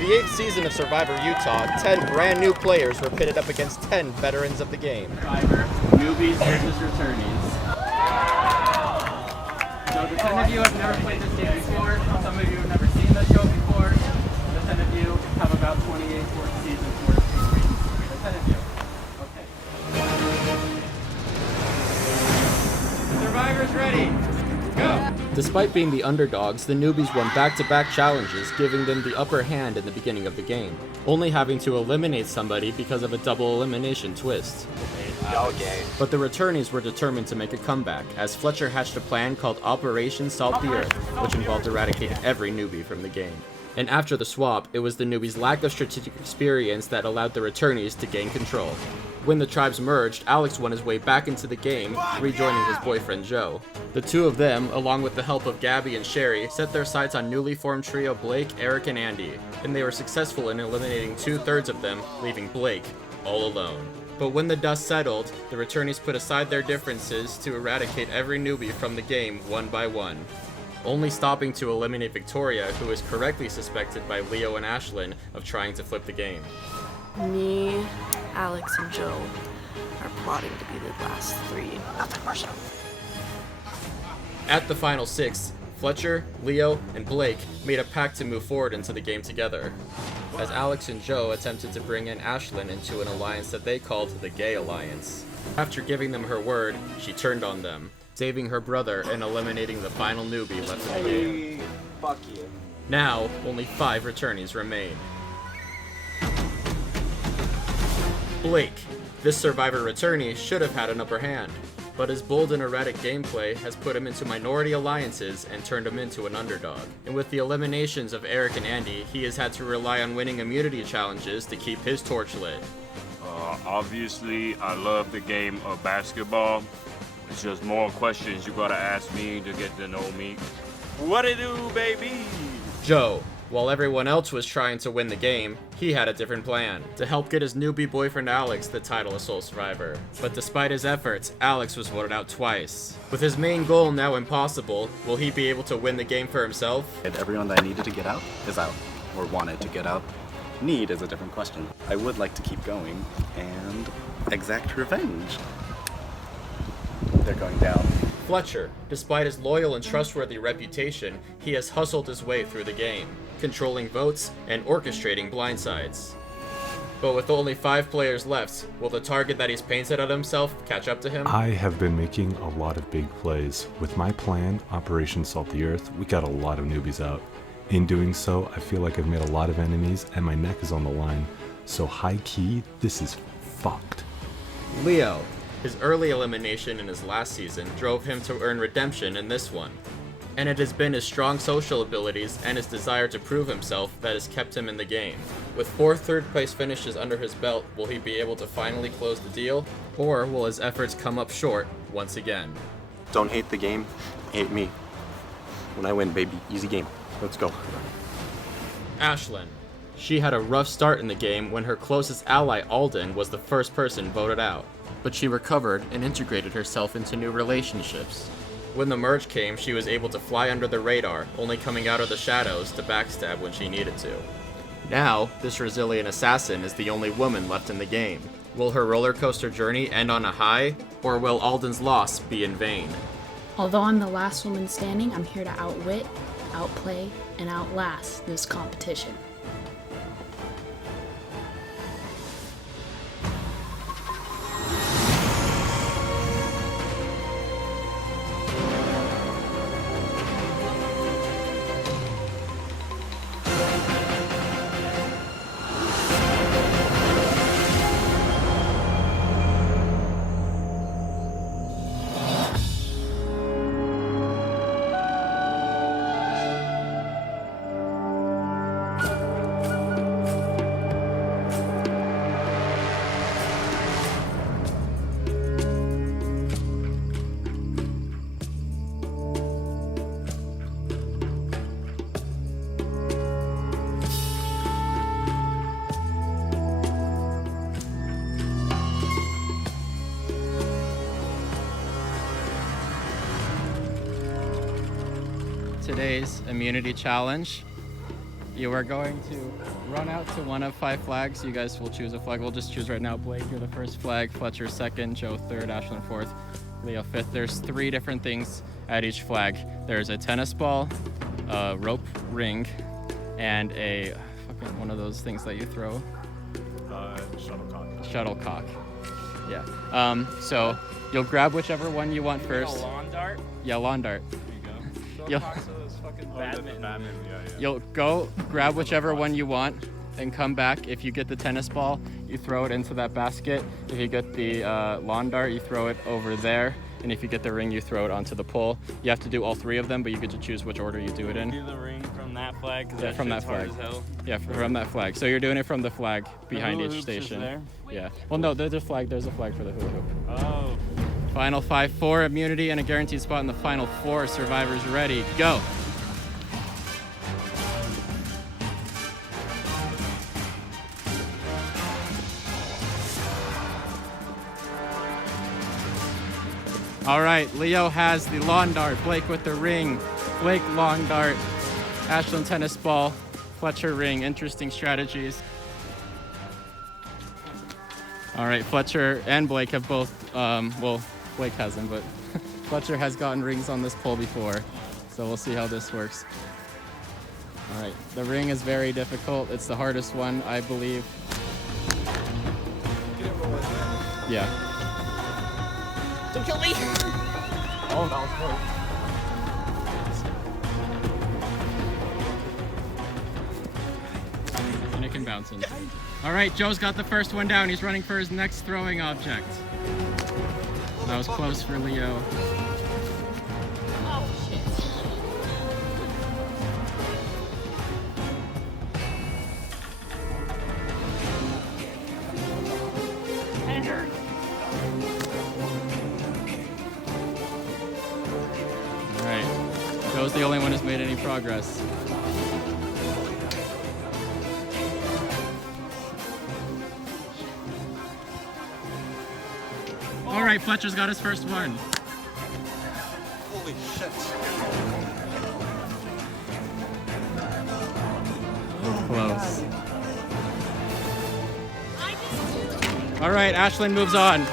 the 8th season of Survivor Utah, 10 brand new players were pitted up against 10 veterans of the game. Survivor, Newbies versus Returnees. So the 10 of you have never played this game before, some of you have never seen this show before, the 10 of you have about 28 seasons worth of experience. The 10 of you. Okay. Survivor's ready. Go! Despite being the underdogs, the newbies won back-to-back challenges, giving them the upper hand in the beginning of the game, only having to eliminate somebody because of a double elimination twist. Okay. But the returnees were determined to make a comeback, as Fletcher hatched a plan called Operation Salt the Earth, which involved eradicating every newbie from the game. And after the swap, it was the newbies' lack of strategic experience that allowed the returnees to gain control. When the tribes merged, Alex won his way back into the game, rejoining his boyfriend Joe. The two of them, along with the help of Gabby and Sherry, set their sights on newly formed trio Blake, Eric, and Andy, and they were successful in eliminating 2/3 of them, leaving Blake all alone. But when the dust settled, the returnees put aside their differences to eradicate every newbie from the game one by one, only stopping to eliminate Victoria, who is correctly suspected by Leo and Ashlyn of trying to flip the game. Me, Alex, and Joe are plotting to be the last three. Nothing personal. At the final 6, Fletcher, Leo, and Blake made a pact to move forward into the game together, as Alex and Joe attempted to bring in Ashlyn into an alliance that they called the Gay Alliance. After giving them her word, she turned on them, saving her brother and eliminating the final newbie left in the game. Fuck you. Now, only 5 returnees remain. Blake, this Survivor returnee, should have had an upper hand, but his bold and erratic gameplay has put him into minority alliances and turned him into an underdog. And with the eliminations of Eric and Andy, he has had to rely on winning immunity challenges to keep his torch lit. Obviously, I love the game of basketball. It's just more questions you gotta ask me to get to know me. What it do, baby? Joe, while everyone else was trying to win the game, he had a different plan, to help get his newbie boyfriend Alex the title of sole survivor. But despite his efforts, Alex was voted out twice. With his main goal now impossible, will he be able to win the game for himself? And everyone that I needed to get out is out, or wanted to get out. Need is a different question. I would like to keep going and exact revenge. They're going down. Fletcher, despite his loyal and trustworthy reputation, he has hustled his way through the game, controlling votes and orchestrating blindsides. But with only 5 players left, will the target that he's painted on himself catch up to him? I have been making a lot of big plays. With my plan, Operation Salt the Earth, we got a lot of newbies out. In doing so, I feel like I've made a lot of enemies and my neck is on the line. So high key, this is fucked. Leo. His early elimination in his last season drove him to earn redemption in this one. And it has been his strong social abilities and his desire to prove himself that has kept him in the game. With 4 third-place finishes under his belt, will he be able to finally close the deal? Or will his efforts come up short once again? Don't hate the game, hate me. When I win, baby, easy game. Let's go. Ashlyn. She had a rough start in the game when her closest ally, Alden, was the first person voted out. But she recovered and integrated herself into new relationships. When the merge came, she was able to fly under the radar, only coming out of the shadows to backstab when she needed to. Now, this resilient assassin is the only woman left in the game. Will her roller coaster journey end on a high, or will Alden's loss be in vain? Although I'm the last woman standing, I'm here to outwit, outplay, and outlast this competition. Today's immunity challenge, You are going to run out to one of 5 flags. You guys will choose a flag. We'll just choose right now. Blake, you're the first flag. Fletcher second. Joe third. Ashlyn fourth. Leo fifth. There's 3 different things at each flag. There's a tennis ball, a rope ring, and a fucking one of those things that you throw. Shuttlecock. Shuttlecock. Yeah. So you'll grab whichever one you want first. A lawn dart? Yeah, lawn dart. There you go. You'll, Fucking badminton. you'll go grab whichever one you want and come back. If you get the tennis ball, you throw it into that basket. If you get the lawn dart, you throw it over there. And if you get the ring, you throw it onto the pole. You have to do all 3 of them, but you get to choose which order you do it in. Do the ring from that flag? Yeah, from that flag. Yeah, from that flag. So you're doing it from the flag behind hula each hoop's just station. there? Yeah. Well, no, there's a flag. There's a flag for the hula hoop. Oh. Final 5, 4 immunity and a guaranteed spot in the final 4. Survivors ready, go. All right, Leo has the lawn dart, Blake with the ring, Blake lawn dart, Ashlyn tennis ball, Fletcher ring. Interesting strategies. All right, Fletcher and Blake have both, well, Blake hasn't, but Fletcher has gotten rings on this pole before, so we'll see how this works. All right, the ring is very difficult. It's the hardest one, I believe. Yeah. Don't kill me! Oh, that was close. And it can bounce in. All right, Joe's got the first one down. He's running for his next throwing object. That was close for Leo. Oh, shit. All right, Joe's the only one who's made any progress. All right, Fletcher's got his first one. Holy shit. Close. All right, Ashlyn moves on.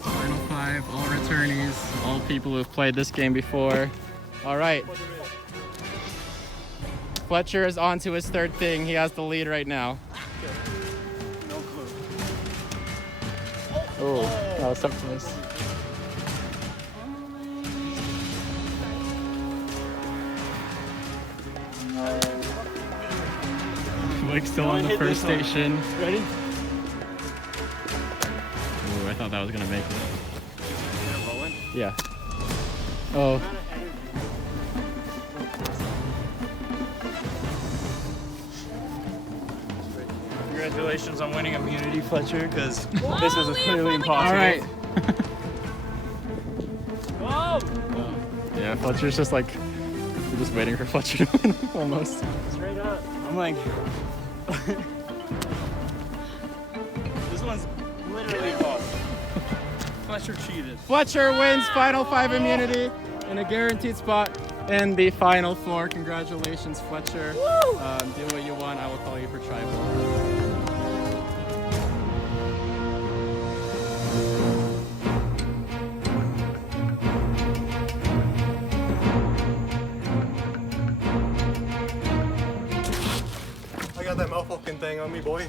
Final 5, all returnees, all people who've played this game before. All right. Fletcher is on to his 3rd thing. He has the lead right now. No clue. Oh, that was so close. Blake's still on the first station. Ready? Ooh, I thought that was gonna make it. Rolling? Yeah. Oh. Congratulations on winning immunity, Fletcher, because this was clearly impossible. All right. Whoa! Yeah, Fletcher's just like, we're just waiting for Fletcher to win almost. Straight up. I'm like, this one's literally impossible. Fletcher cheated. Fletcher wins final 5 immunity and a guaranteed spot in the final 4. Congratulations, Fletcher. Do what you want. I will call you for tribal. I got that motherfucking thing on me, boy.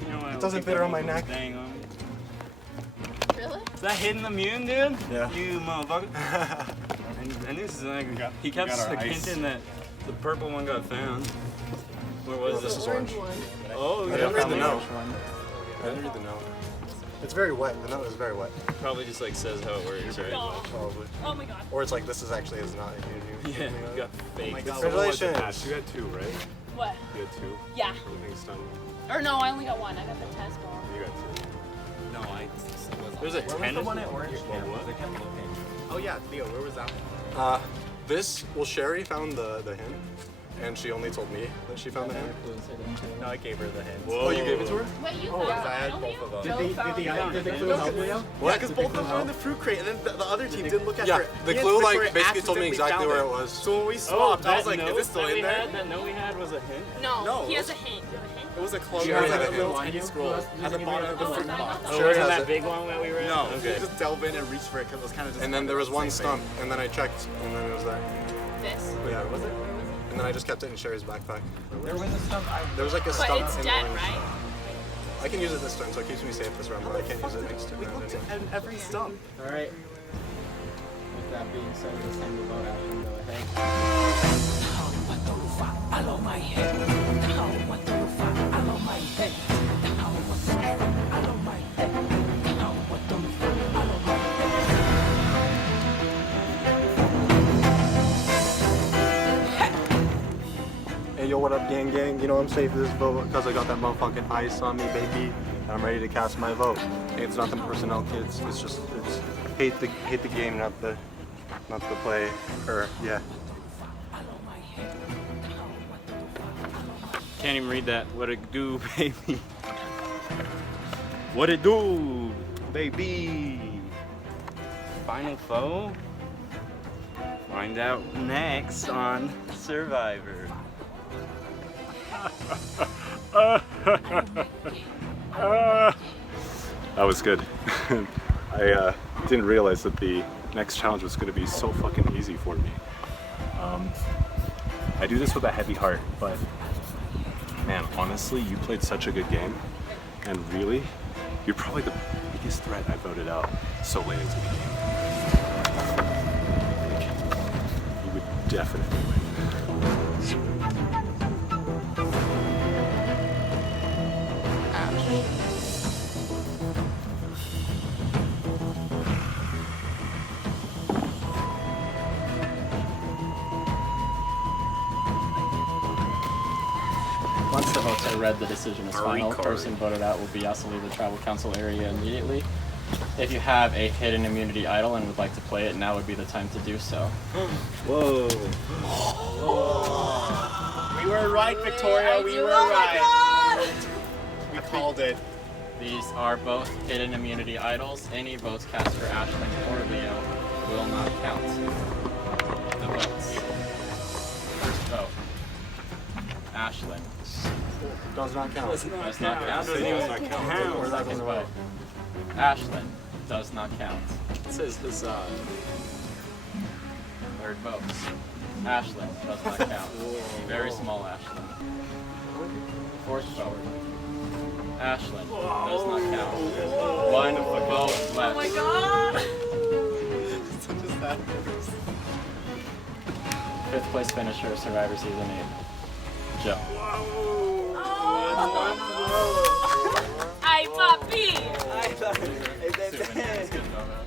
You know what? It doesn't fit around my neck. Dang on me. Really? Is that hidden immune, dude? Yeah. You motherfucker. and this is like, he kept got our like, ice. hinting that the purple one got found. Where was this? This is orange. Oh, I yeah. didn't read the Probably, note. I didn't read the note. It's very wet. The note is very wet. probably just like says how it works, right? Probably. Oh my god. Or it's like, this is actually is not a Yeah, you got fake. Congratulations. You had 2, right? What? You had 2. Yeah. Everything's done. Or no, I only got 1. I got the test ball. You got 2. No, there's a tennis. Oh yeah, Leo, where was that? This, well, Sherry found the hint. and she only told me that she found the hand. No, I gave her the hand. Oh, you gave it to her? Wait, you Oh, found I had it, both of them. Did the clue help Leo? What? Because both of them were in the fruit crate, and then the other team didn't look at Yeah, her. the hands clue before like it basically told me accidentally exactly found where it. it was. So when we swapped, I was like, is this still in there? That note we had was a hint? No, No, he it has a was- hint. You have a hint? It was a clone. Sure It was has like a a little hint. tiny scroll at the bottom of the fruit box. Sure Wasn't has that it. big one that we were in? No, Okay. just delve in and reach for it because it was kind of just. And then there was one same stump, and then I checked, and then it was there. This. thing. Yeah, was it? And then I just kept it in Sherry's backpack. There was a stump. There was like a But stump it's in dead, orange. right? I can use it this turn, so it keeps me safe this round, but I can't use it next turn. We looked at every stump. All right. With that being said, it's time to vote. Ashton, go ahead. Hey yo, what up, gang gang? You know I'm safe for this vote because I got that motherfucking ice on me, baby. And I'm ready to cast my vote. Hey, it's not the personnel, kids. It's just hate the game, not the play. Or yeah. Can't even read that. What it do, baby? What it do, baby? Final foe? Find out next on Survivor. That was good. I didn't realize that the next challenge was going to be so fucking easy for me. I do this with a heavy heart, but man, honestly, you played such a good game, and really, you're probably the biggest threat I voted out so late into the game. You would definitely win. Once the votes are read, the decision is final. Person voted out will be asked to leave the tribal council area immediately. If you have a hidden immunity idol and would like to play it, now would be the time to do so. Whoa. We were right, Victoria. We were right. We called it. These are both hidden immunity idols. Any votes cast for Ashlyn or Leo will not count. The votes. First vote. Ashlyn. Does not count. Does not count. Or that Second goes vote. Ashlyn. Does not count. It says huzzah. Third vote. Ashlyn. Does not count. Very small Ashlyn. Fourth vote. Ashlyn. Does not count. One vote left. Oh my god! Fifth place finisher, Survivor Season 8. Joe. Ay, papi!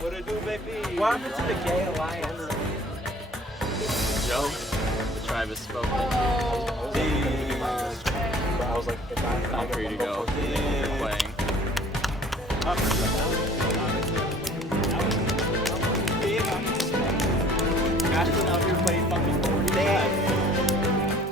What it do, baby? What happened to the gay alliance? Joe, the tribe has spoken. I was like, if Time for you to go. You're playing. Ashton out here playing fucking 40 days.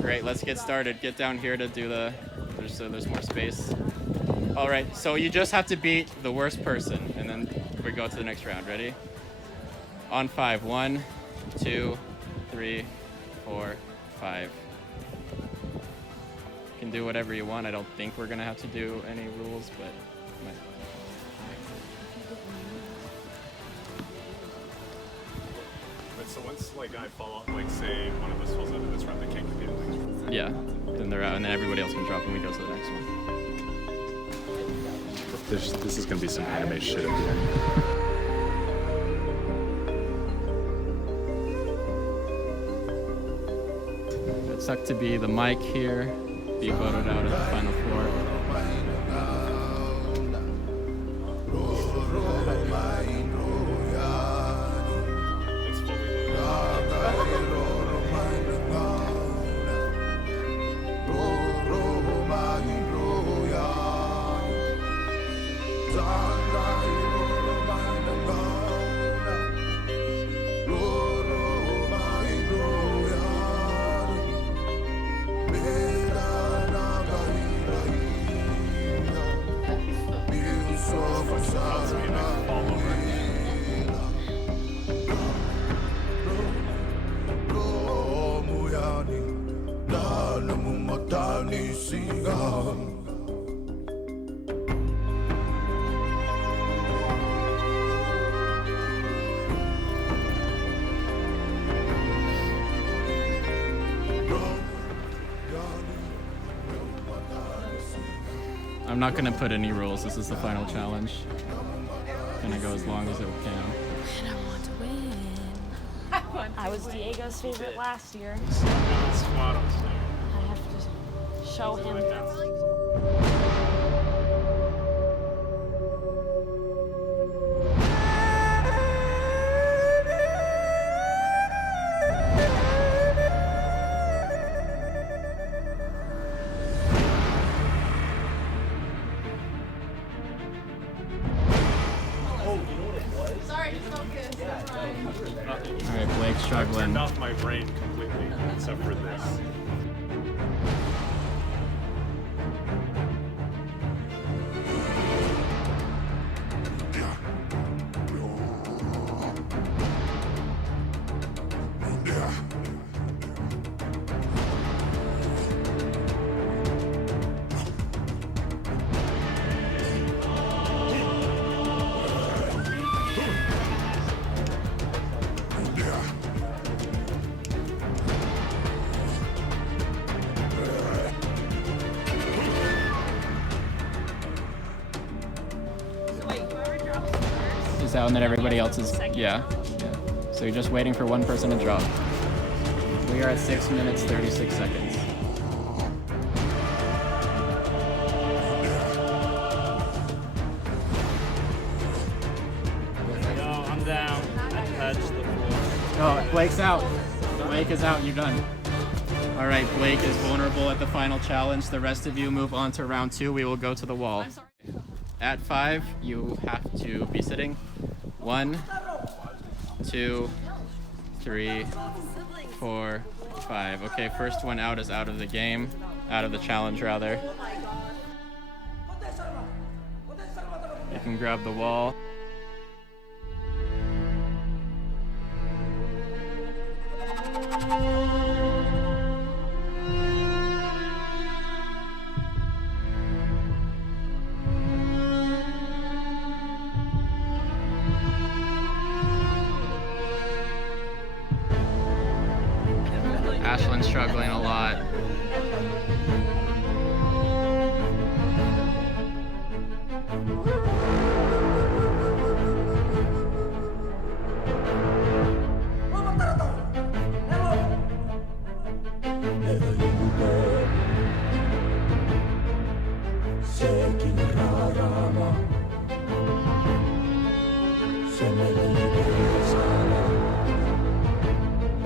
Great, let's get started. Get down here to do the, there's more space. All right, so you just have to beat the worst person, and then we go to the next round. Ready? On 5. 1, 2, 3, 4, 5. You can do whatever you want. I don't think we're gonna have to do any rules, but. But so once like I fall off, like say one of us falls out of this round, they can't compete in the next round. Yeah, then they're out, and then everybody else can drop, and we go to the next one. This is gonna be some anime shit up here. It sucked to be the mic here, be voted out at the final floor. It's fully loaded. I'm not gonna put any rules. This is the final challenge. Gonna go as long as it can. And I want to win. I was Diego's favorite last year. I have to show him. All right, Blake's struggling. Turned off my brain completely, except for this. Is out and then everybody else is, yeah. So you're just waiting for one person to drop. We are at 6 minutes, 36 seconds. No, I'm down. I touched the floor. Oh, Blake's out. Blake is out, you're done. All right, Blake is vulnerable at the final challenge. The rest of you move on to round 2. We will go to the wall. At 5, you have to be sitting. 1, 2, 3, 4, 5. Okay, first one out is out of the game. Out of the challenge, rather. You can grab the wall. Ashlyn's struggling a lot.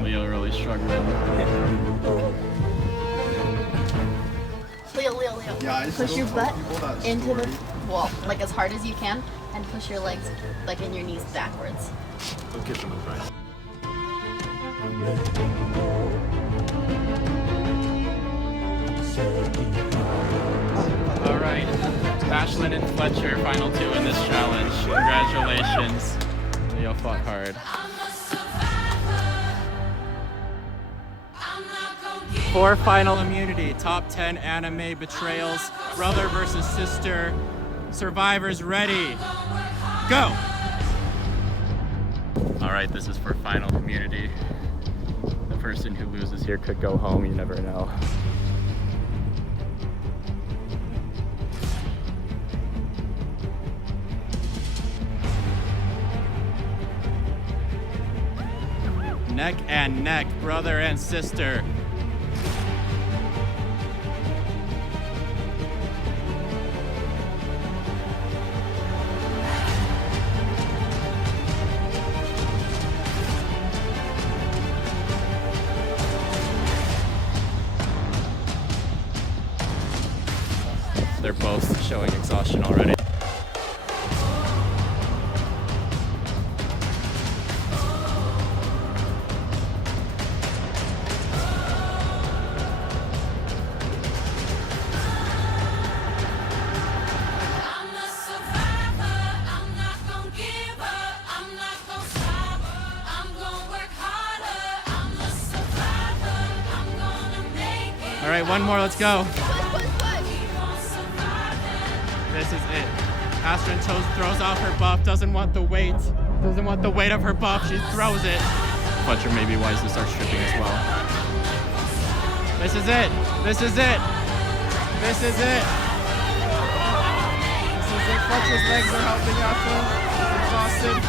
Leo really struggling. Leo. Push your butt into the wall, like as hard as you can, and push your legs, like in your knees, backwards. Don't kiss him in the face. All right, Ashlyn and Fletcher, final 2 in this challenge. Congratulations. Leo fought hard. 4 final immunity, top 10 anime betrayals, brother versus sister, survivors ready, go! All right, this is for final immunity. The person who loses here could go home, you never know. Neck and neck, brother and sister. They're both showing exhaustion already. All right, one more, let's go. This is it. Ashlyn throws off her buff, doesn't want the weight of her buff, she throws it. Fletcher may be wise to start stripping as well. This is it. Fletcher's legs are helping Ashlyn. He's exhausted.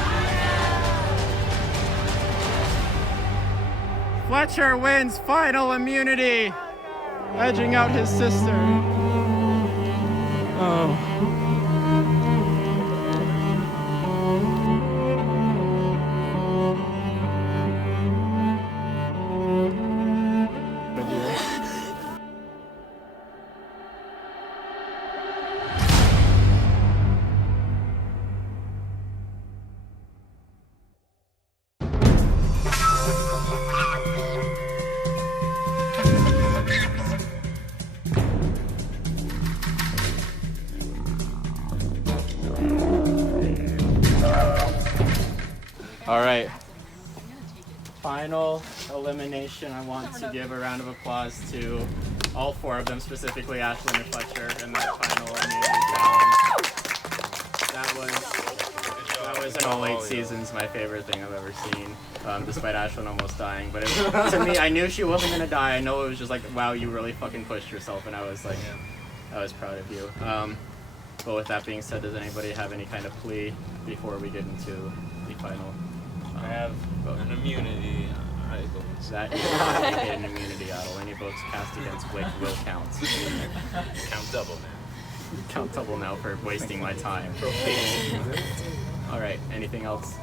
Fletcher wins final immunity, edging out his sister. Oh. All right. Final elimination. I want to give a round of applause to all four of them, specifically Ashlyn and Fletcher, in that final immunity challenge. That was in all 8 seasons my favorite thing I've ever seen, despite Ashlyn almost dying. But to me, I knew she wasn't gonna die. I know it was just like, wow, you really fucking pushed yourself, and I was like, I was proud of you. But with that being said, does anybody have any kind of plea before we get into the final? I have an immunity. That is an immunity idol. Any votes cast against Blake will count. Count double now. Count double now for wasting my time. All right. Anything else?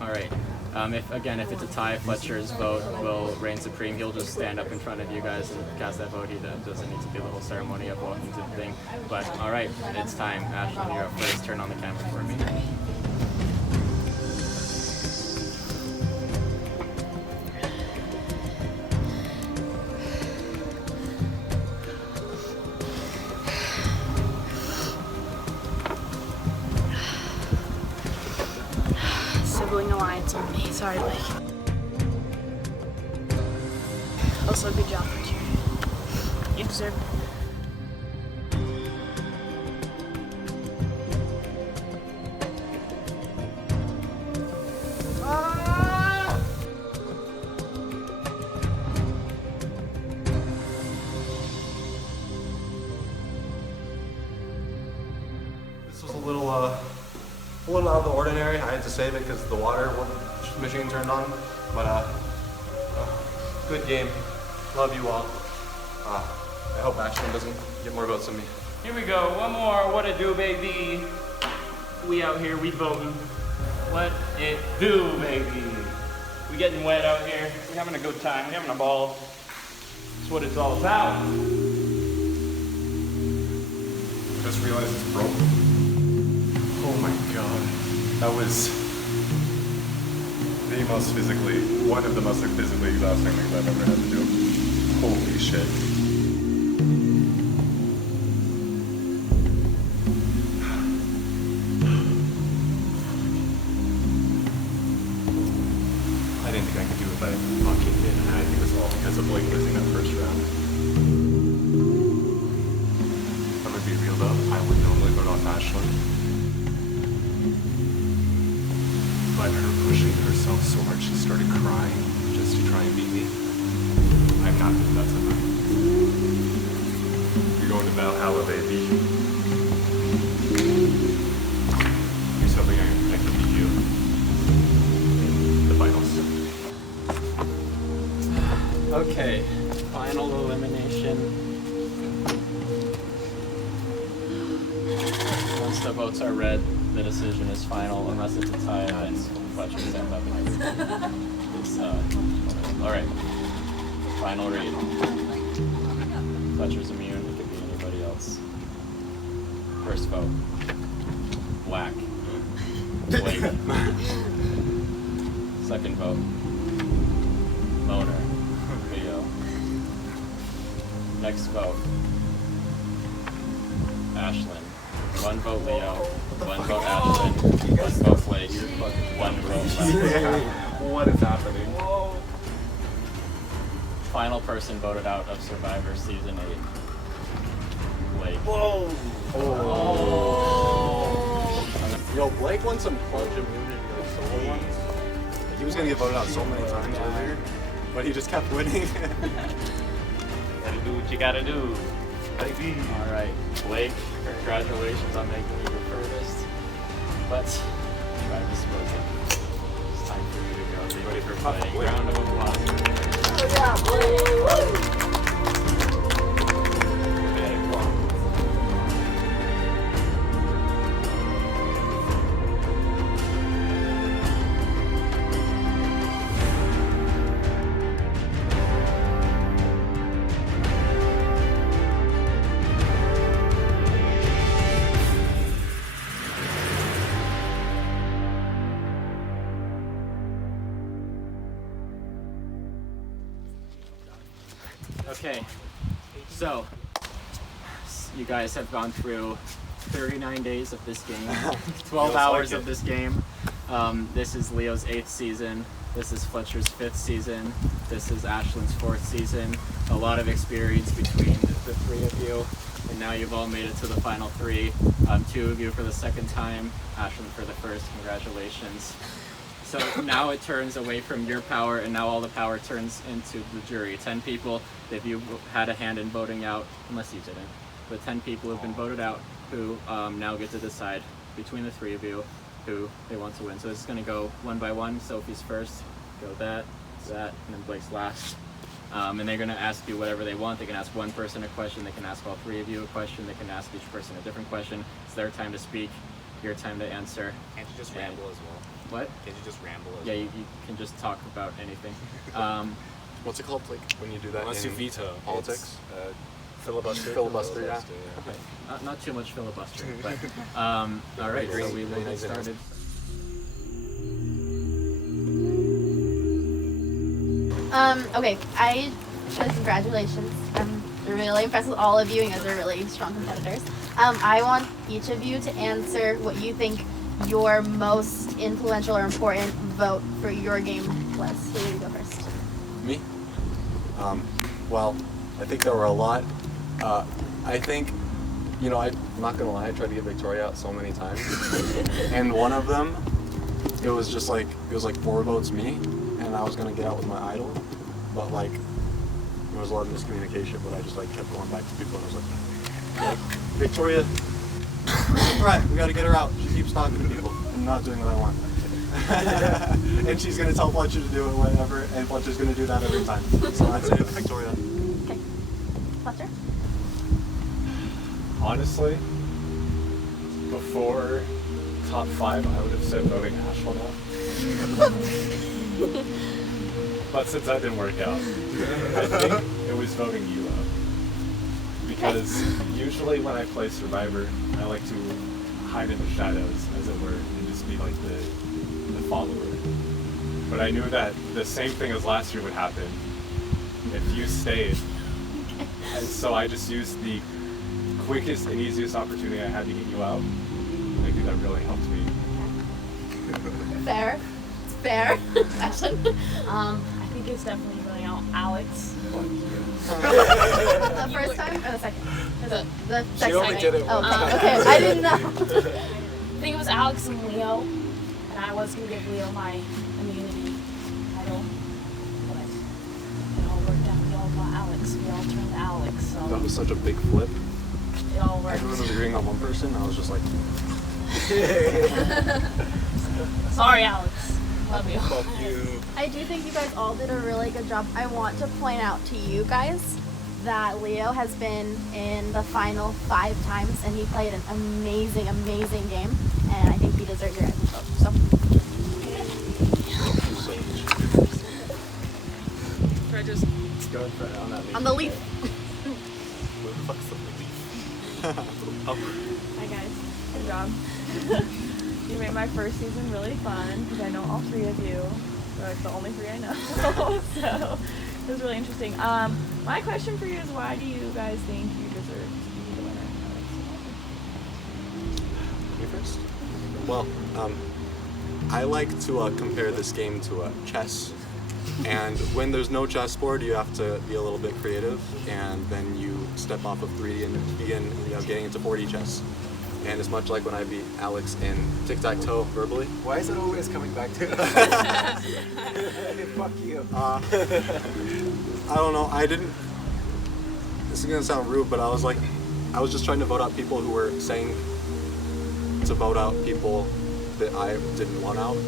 All right. If it's a tie, Fletcher's vote will reign supreme. He'll just stand up in front of you guys and cast that vote. He doesn't need to be a little ceremony of walking to the thing. But all right, it's time. Ashlyn, you're up first. Turn on the camera for me. Sibling alliance on me. Sorry, Blake. Also, good job, Fletcher. You deserve it. This was a little out of the ordinary. I had to save it because the water machine turned on. But good game. Love you all. I hope Ashlyn doesn't get more votes than me. Here we go. One more. What it do, baby? We out here. We voting. What it do, baby? We getting wet out here. We having a good time. We having a ball. That's what it's all about. I just realized it's broken. Oh my god. That was one of the most physically exhausting things I've ever had to do. Holy shit. I didn't think I could do it, but I fucking did, and I think it was all because of Blake losing that first round. I'm gonna be real though, I would normally vote off Ashlyn. But her pushing herself so hard she started crying just to try and beat me. I'm not doing that tonight. You're going to Valhalla, baby. Here's hoping I can beat you in the finals. Okay, final elimination. Once the votes are read, the decision is final, unless it's a tie, then Fletcher stands up and it's all right. Final read. Fletcher's immune, it could be anybody else. First vote. Black. Blake. Second vote. Loner. Leo. Next vote. Ashlyn. 1 vote Leo. 1 vote Ashlyn. 1 vote Blake. 1 vote Fletcher. What is happening? Final person voted out of Survivor Season 8. Blake. Whoa! Yo, Blake won some plunge immunity, like solo ones. Like, he was gonna get voted out so many times earlier, but he just kept winning. Gotta do what you gotta do. Baby. All right, Blake, congratulations on making it your furthest. Let's try this motion. It's time for you to go. Are you ready for playing? Round of applause. Okay, so you guys have gone through 39 days of this game, 12 hours of this game. This is Leo's 8th season. This is Fletcher's 5th season. This is Ashlyn's 4th season. A lot of experience between the three of you, and now you've all made it to the final 3. 2 of you for the 2nd time, Ashlyn for the 1st. Congratulations. So now it turns away from your power, and now all the power turns into the jury. 10 people that you had a hand in voting out, unless you didn't, but 10 people have been voted out who now get to decide between the 3 of you who they want to win. So it's going to go one by one. Sophie's first, go that, and then Blake's last. And they're going to ask you whatever they want. They can ask one person a question. They can ask all 3 of you a question. They can ask each person a different question. It's their time to speak, your time to answer. Can't you just ramble as well? What? Can't you just ramble as well? Yeah, you can just talk about anything. What's it called? Like when you do that Unless in you veto. politics? Filibuster. Filibuster, yeah. Okay. Not too much filibuster, but all right. So we will get started. Okay, congratulations. I'm really impressed with all of you. You guys are really strong competitors. I want each of you to answer what you think your most influential or important vote for your game was. Who will you go first? Me? Well, I think there were a lot. I think, you know, I'm not gonna lie, I tried to get Victoria out so many times. And one of them, it was like 4 votes me, and I was gonna get out with my idol. But like, there was a lot of miscommunication, but I just like kept going back to people and I was like Victoria, right, we gotta get her out. She keeps talking to people and not doing what I want. And she's gonna tell Fletcher to do it, whatever, and Fletcher's gonna do that every time. So I'd say Victoria. Okay. Fletcher? Honestly, before top 5, I would have said voting Ashlyn out. But since that didn't work out, I think it was voting you out. Because usually when I play Survivor, I like to hide in the shadows, as it were, and just be like the follower. But I knew that the same thing as last year would happen if you stayed. And so I just used the quickest and easiest opportunity I had to get you out. I think that really helped me. Fair. Ashlyn? I think it's definitely really out Alex. The first time or the second? The second. She only did it Oh, once. okay. I didn't know. I think it was Alex and Leo, and I was gonna give Leo my immunity title, but it all worked out. We all got Alex. We all turned to Alex, so That was such a big flip. it all worked. Everyone was agreeing on one person, I was just like, Sorry, Alex. Love you. Fuck you. I do think you guys all did a really good job. I want to point out to you guys that Leo has been in the final 5 times, and he played an amazing, amazing game, and I think he deserves your guys' vote. So, Should I just go for it on that leaf? on the leaf. where the fuck's the leaf? Hi guys, good job. You made my first season really fun because I know all 3 of you. They're like the only 3 I know. So it was really interesting. My question for you is, why do you guys think you deserve to be the winner? Me first? Well, I like to compare this game to chess. And when there's no chessboard, you have to be a little bit creative, and then you step off of 3D and begin, getting into 4D chess. And it's much like when I beat Alex in tic-tac-toe verbally. Why is it always coming back to Fuck you. I don't know. this is gonna sound rude, but I was just trying to vote out people who were saying to vote out people that I didn't want out.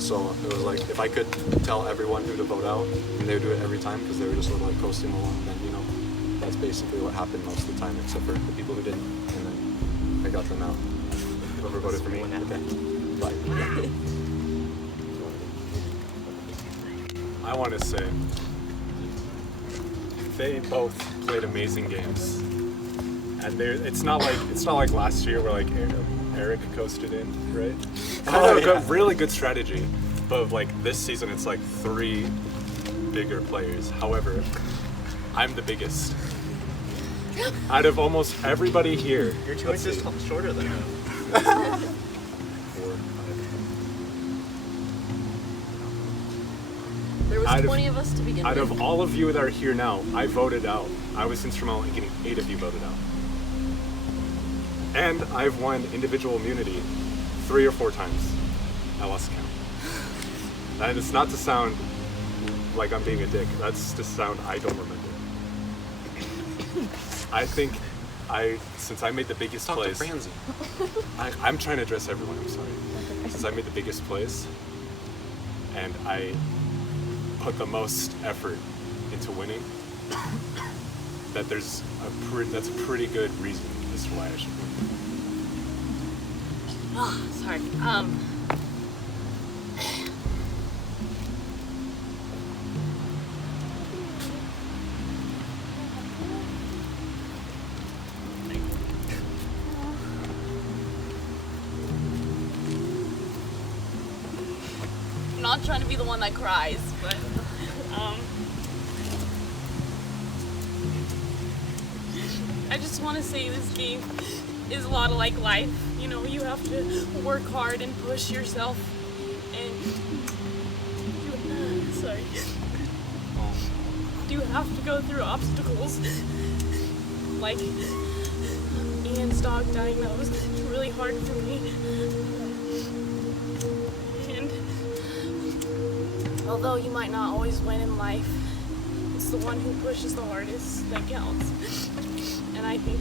So it was like, if I could tell everyone who to vote out, and they would do it every time because they were just sort of like coasting along, then, you know, that's basically what happened most of the time, except for the people who didn't. And then I got them out. Whoever voted for me, okay. Bye. I want to say they both played amazing games, and it's not like last year where like Eric coasted in, right? Really good strategy, but like this season it's like 3 bigger players. However, I'm the biggest. Out of almost everybody here, You're 2 inches shorter than him. 4, 5. There was Out of- 20 of us to begin Out with. of all of you that are here now, I voted out. I was instrumental in getting 8 of you voted out. And I've won individual immunity 3 or 4 times. I lost count. And it's not to sound like I'm being a dick. That's to sound I don't remember. I think since I made the biggest plays, I'm trying to address everyone, I'm sorry. Since I made the biggest plays, and I put the most effort into winning, that's a pretty good reason as to why I should win. Oh, sorry. I'm not trying to be the one that cries, but I just want to say this game is a lot like life. You know, you have to work hard and push yourself, and you have to go through obstacles. Like Ian's dog dying, that was really hard for me. And although you might not always win in life, it's the one who pushes the hardest that counts. And I think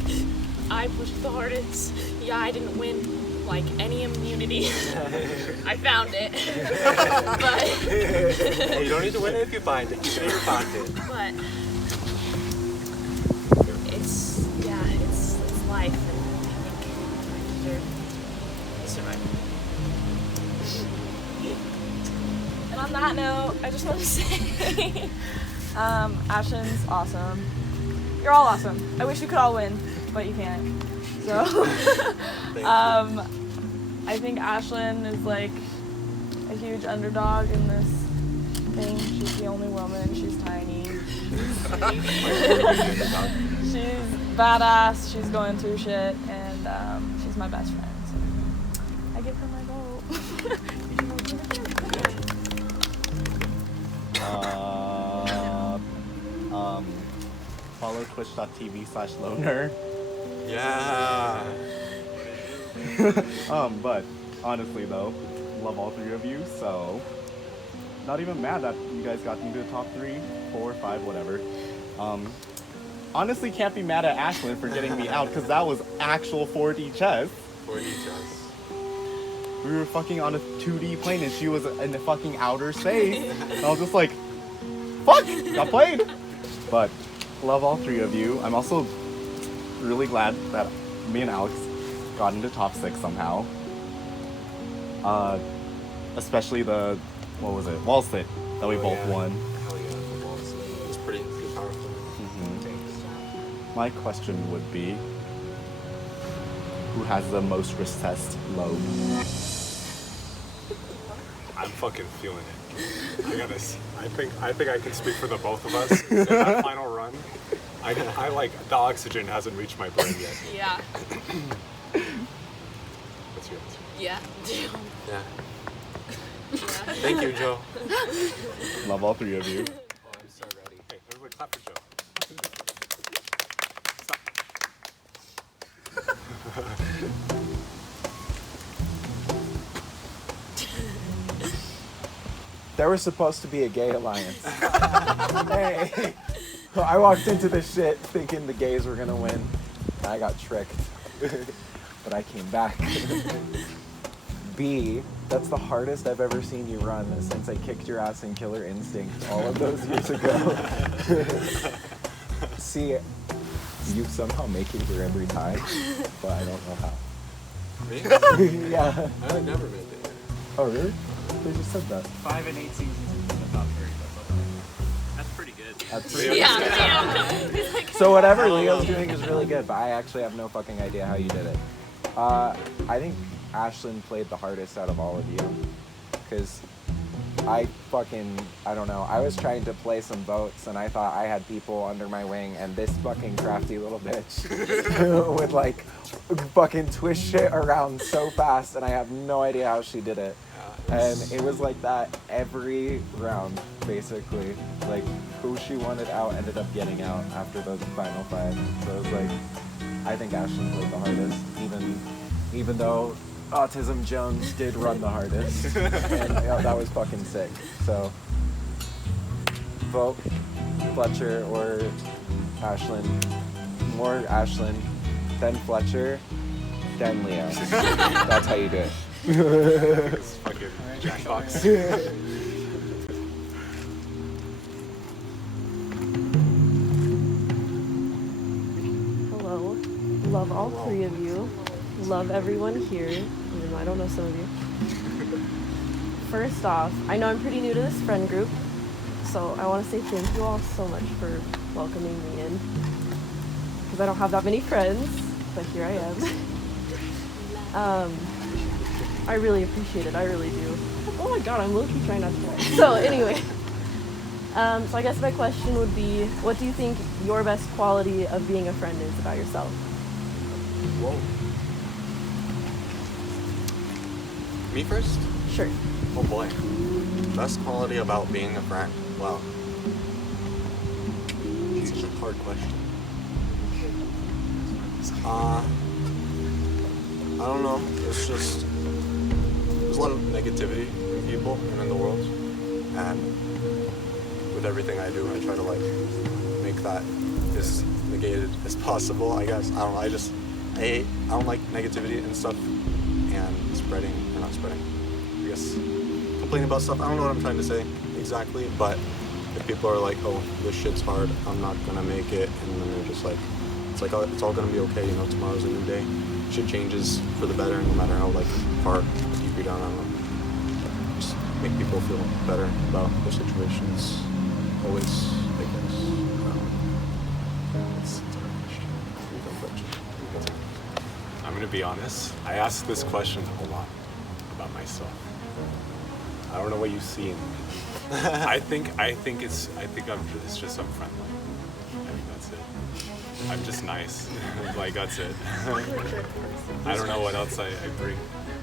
I pushed the hardest. Yeah, I didn't win like any immunity. I found it. But Hey, you don't need to win it if you find it. Keep it in your pocket. But it's life, and I think I deserve to survive. And on that note, I just want to say, Ashlyn's awesome. You're all awesome. I wish you could all win, but you can't. So, I think Ashlyn is like a huge underdog in this thing. She's the only woman. She's tiny. She's badass. She's going through shit, and she's my best friend. So I give her my vote. Follow twitch.tv/loner. Yeah. But honestly though, love all 3 of you, so not even mad that you guys got me to the top 3, 4, 5, whatever. Honestly can't be mad at Ashlyn for getting me out, because that was actual 4D chess. 4D chess. We were fucking on a 2D plane and she was in the fucking outer space. And I was just like, fuck, got played. But love all 3 of you. I'm also really glad that me and Alex got into top 6 somehow. Especially the, what was it, wall sit that we both won. Hell yeah, the wall sit. It was pretty powerful. My question would be, who has the most recessed lobe? I'm fucking feeling it. I gotta see. I think I can speak for the both of us. In that final run, I like the oxygen hasn't reached my brain yet. Yeah. What's your answer? Yeah. Yeah. Thank you, Joe. Love all 3 of you. Oh, I'm so ready. Hey, everybody clap for Joe. There was supposed to be a gay alliance. Hey. I walked into this shit thinking the gays were gonna win. I got tricked. But I came back. B, that's the hardest I've ever seen you run since I kicked your ass in Killer Instinct all of those years ago. C, you somehow make it here every time, but I don't know how. Me? Yeah. I would never make it. Oh, really? They just said that. 5 and 8 seasons in the top 3. That's pretty good. That's pretty Yeah. So whatever Leo's doing is really good, but I actually have no fucking idea how you did it. I think Ashlyn played the hardest out of all of you, because I don't know, I was trying to play some votes and I thought I had people under my wing, and this fucking crafty little bitch would like fucking twist shit around so fast, and I have no idea how she did it. And it was like that every round, basically. Like, who she wanted out ended up getting out after the final 5. So it was like, I think Ashlyn played the hardest, even though Autism Jones did run the hardest. And that was fucking sick. So, vote Fletcher or Ashlyn. More Ashlyn, then Fletcher, then Leo. That's how you do it. It's fucking Jackbox. Hello. Love all 3 of you. Love everyone here, even though I don't know some of you. First off, I know I'm pretty new to this friend group, so I want to say thank you all so much for welcoming me in. Because I don't have that many friends, but here I am. I really appreciate it, I really do. Oh my god, I'm low-key trying not to cry. So anyway, so I guess my question would be, what do you think your best quality of being a friend is about yourself? Whoa. Me first? Sure. Oh boy. Best quality about being a friend. Wow. Such a hard question. I don't know. It's just, there's a lot of negativity in people and in the world. And with everything I do, I try to like make that as negated as possible, I guess. I don't know. I don't like negativity and stuff and spreading, or not spreading, I guess complaining about stuff. I don't know what I'm trying to say exactly, but if people are like, oh, this shit's hard, I'm not gonna make it, and then they're just like, it's like, oh, it's all gonna be okay, you know, tomorrow's a new day. Shit changes for the better, no matter how like far deep you're down, I don't know. Just make people feel better about their situations. Always, I guess. It's a hard question. I'm gonna be honest. I ask this question a lot about myself. I don't know what you see in me. I think it's just I'm friendly. I think that's it. I'm just nice. Like, that's it. I don't know what else I bring,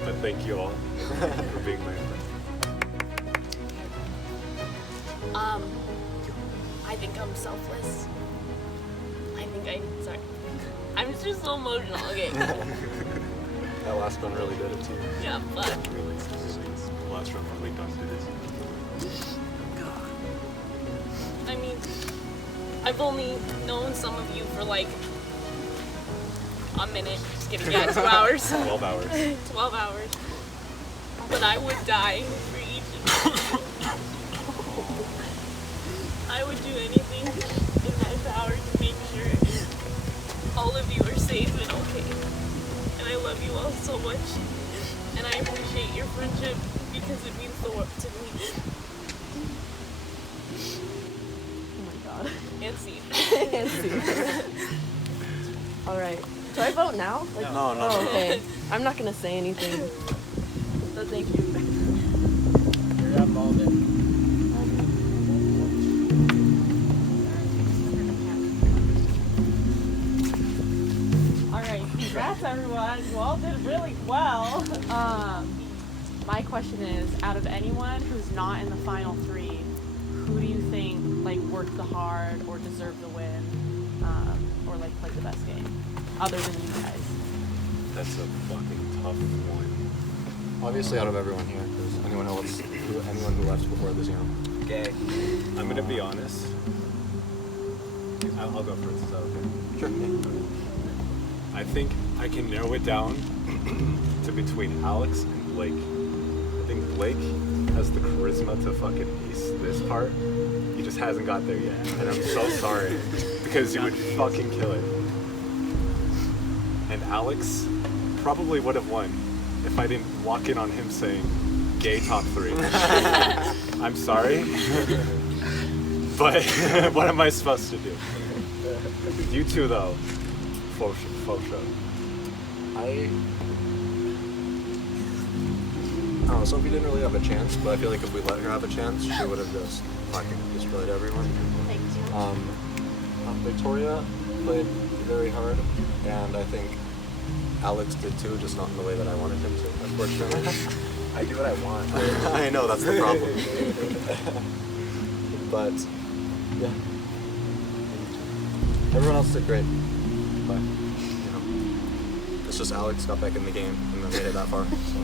but thank you all for being my friend. I think I'm selfless. Sorry. I'm just so emotional, okay. That last one really did it to you. Yeah, but The last round really done to this. I mean, I've only known some of you for like a minute. Just kidding, yeah, 2 hours. 12 hours. 12 hours. But I would die for each of you. I would do anything in my power to make sure all of you are safe and okay. And I love you all so much. And I appreciate your friendship because it means the world to me. Oh my god. And Steve. And Steve. Alright. Do I vote now? Like, No. Oh, okay. I'm not gonna say anything. But thank you. You're up, Alden. Alright, congrats everyone. You all did really well. My question is, out of anyone who's not in the final 3, who do you think like worked the hard or deserved the win, or like played the best game, other than you guys? That's a fucking tough one. Obviously, out of everyone here, because anyone who left before this, you know. Gay. I'm gonna be honest. I'll go first. Is that okay? Sure. I think I can narrow it down to between Alex and Blake. I think Blake has the charisma to fucking ace this part. He just hasn't got there yet, and I'm so sorry because he would fucking kill it. And Alex probably would have won if I didn't walk in on him saying gay top 3. I'm sorry, but what am I supposed to do? You two though, faux show. I don't know, Sophie didn't really have a chance, but I feel like if we let her have a chance, she would have just fucking destroyed everyone. Thank you. Victoria played very hard, and I think Alex did too, just not in the way that I wanted him to, unfortunately. I do what I want. I know, that's the problem. But, yeah. Everyone else did great. But, you know, it's just Alex got back in the game and then made it that far. So.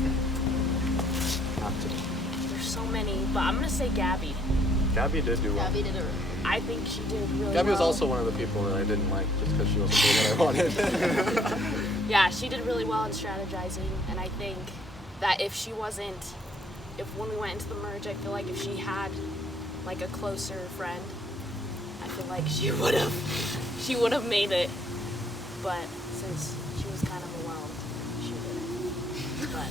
There's so many, but I'm gonna say Gabby. Gabby did do well. Gabby did it. I think she did really Gabby was well. also one of the people that I didn't like just because she wasn't doing what I wanted. Yeah, she did really well in strategizing, and I think that if when we went into the merge, I feel like if she had like a closer friend, I feel like she would have made it. But since she was kind of alone, she didn't. But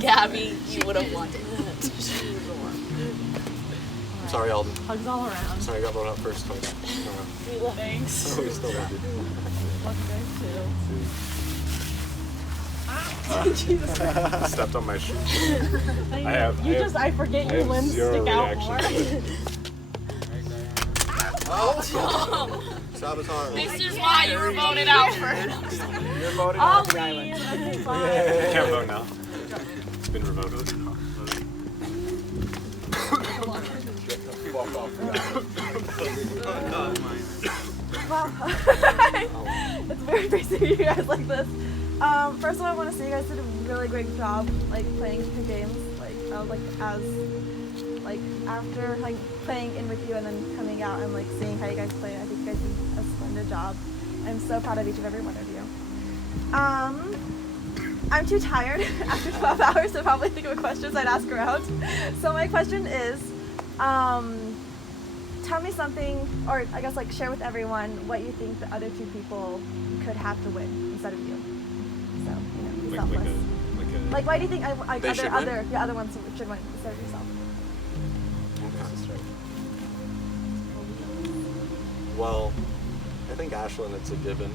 Gabby, you would have won. She was the one. Sorry, Alden. Hugs all around. Sorry, I got voted out first twice. We love thanks. We still love you. Love you guys too. Jesus Christ. Stepped on my shoe. I forget your limbs stick out more. Sabotage. This is why you were voted out first. You're voted off the Ollie. island. Okay, You fine. can't vote now. It's been revoted. Walk off the island. Wow. It's very basic you guys like this. First of all, I want to say you guys did a really great job, like, playing the games. Like, I was, after, like, playing in with you and then coming out and, like, seeing how you guys play, I think you guys did a splendid job. I'm so proud of each and every one of you. I'm too tired after 12 hours to probably think of questions I'd ask around. So my question is, tell me something, or I guess, like, share with everyone what you think the other 2 people could have to win instead of you. So, you know, be selfless. Like, why do you think other ones should win instead of yourself? Well, I think Ashlyn, it's a given.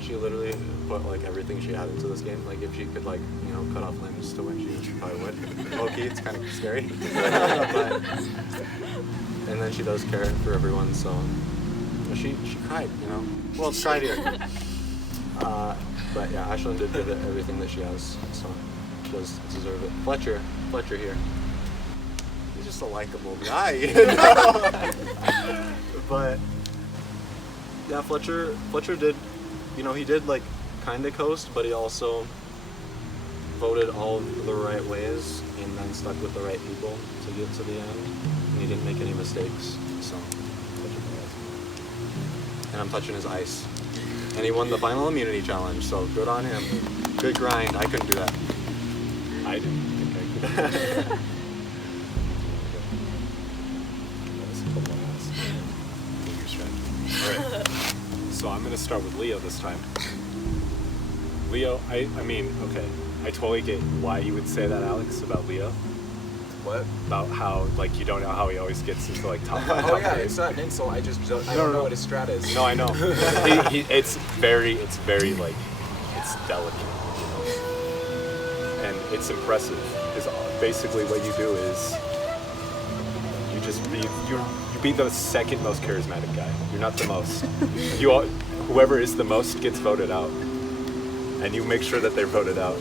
She literally put like everything she had into this game. Like if she could like, you know, cut off limbs to win, she probably would. Okay, it's kind of scary. And then she does care for everyone, so she cried, you know. Well, it's cried here. But yeah, Ashlyn did give it everything that she has, so she does deserve it. Fletcher here. He's just a likable guy, you know? But yeah, Fletcher did, you know, he did like kind of coast, but he also voted all the right ways and then stuck with the right people to get to the end. And he didn't make any mistakes, so. And I'm touching his ice. And he won the final immunity challenge, so good on him. Good grind. I couldn't do that. I didn't think I could. That was the last figure strategy. Alright. So I'm gonna start with Leo this time. Leo, I mean, okay. I totally get why you would say that, Alex, about Leo. What? About how, like, you don't know how he always gets into, like, top 5. Oh yeah, it's not an insult. I just don't know what his strat is. No, I know. It's very, like, it's delicate, you know? And it's impressive, because basically what you do is you be the second most charismatic guy. You're not the most. Whoever is the most gets voted out. And you make sure that they're voted out.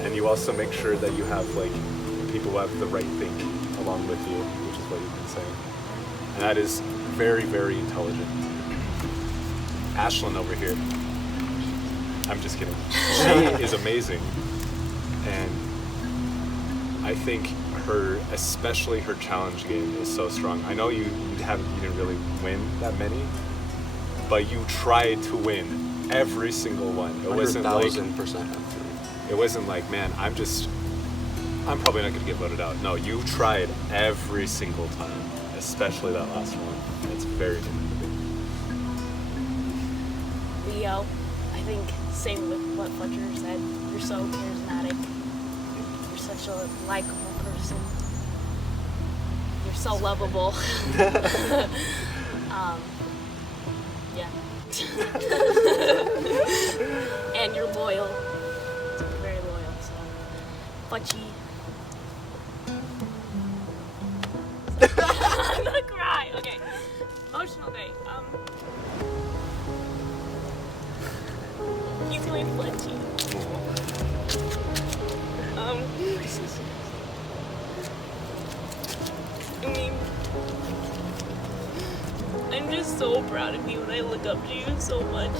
And you also make sure that you have, like, people who have the right think along with you, which is what you've been saying. And that is very, very intelligent. Ashlyn over here, I'm just kidding. She is amazing. And I think especially her challenge game is so strong. I know you didn't really win that many, but you tried to win every single one. It wasn't like 100,000%. it wasn't like, man, I'm probably not gonna get voted out. No, you tried every single time, especially that last one. It's very different. Leo, I think same with what Fletcher said. You're so charismatic. You're such a likable person. You're so lovable. Yeah. And you're loyal. You're very loyal. So, Fletchy. I'm gonna cry. Okay. Emotional day. He's going Fletchy. I mean, I'm just so proud of you and I look up to you so much.